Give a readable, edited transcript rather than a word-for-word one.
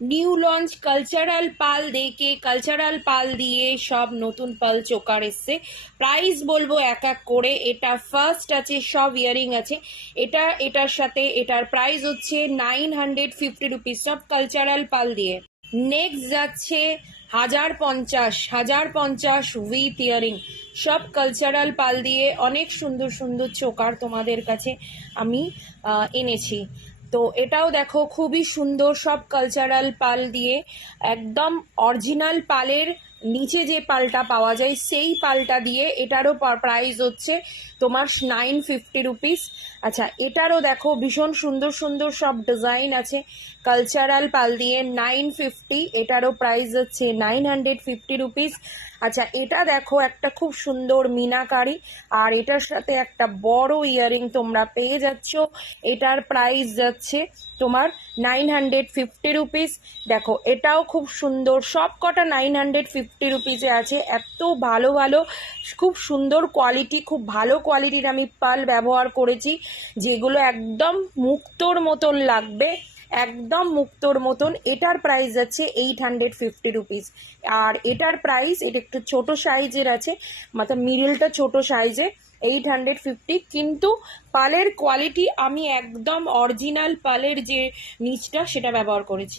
New launch cultural পাল দেখে cultural পাল দিয়ে সব নতুন পাল চোকার এসছে। প্রাইস বলবো এক এক করে। এটা ফার্স্ট আছে, সব ইয়ারিং আছে। এটার সাথে এটার প্রাইস হচ্ছে 950 রুপিস, সব কালচারাল পাল দিয়ে। নেক্সট যাচ্ছে 1050 উইথ ইয়ারিং, সব কালচারাল পাল দিয়ে। অনেক সুন্দর সুন্দর চোকার তোমাদের কাছে আমি এনেছি। তো এটাও দেখো খুবই সুন্দর, সব কালচারাল পাল দিয়ে, একদম অরিজিনাল পালের নিচে যে পালটা পাওয়া যায় সেই পালটা দিয়ে। এটারও প্রাইস হচ্ছে তোমার 950 রুপিস। আচ্ছা, এটারও দেখো ভীষণ সুন্দর সুন্দর সব ডিজাইন আছে কালচারাল পাল দিয়ে, 950। এটারও প্রাইস হচ্ছে 950 রুপিস। আচ্ছা, এটা দেখো একটা খুব সুন্দর মিনাকারি, আর এটার সাথে একটা বড় ইয়ারিং তোমরা পেয়ে যাচ্ছ। এটার প্রাইস যাচ্ছে তোমার 950 রুপিস। দেখো এটাও খুব সুন্দর, সব কটা 950 রুপিসে আছে। এত ভালো ভালো খুব সুন্দর কোয়ালিটি, খুব ভালো কোয়ালিটির আমি পাল ব্যবহার করেছি, যেগুলো একদম মুক্তোর মতন লাগবে, একদম মুক্তোর মতন। এটার প্রাইস আছে 850 রুপিস। আর এটার প্রাইস, এটা একটু ছোট সাইজের আছে, মানে মিডলটা ছোট সাইজে, 850। কিন্তু পালের কোয়ালিটি আমি একদম অরিজিনাল পালের যে নিচটা সেটা ব্যবহার করেছি।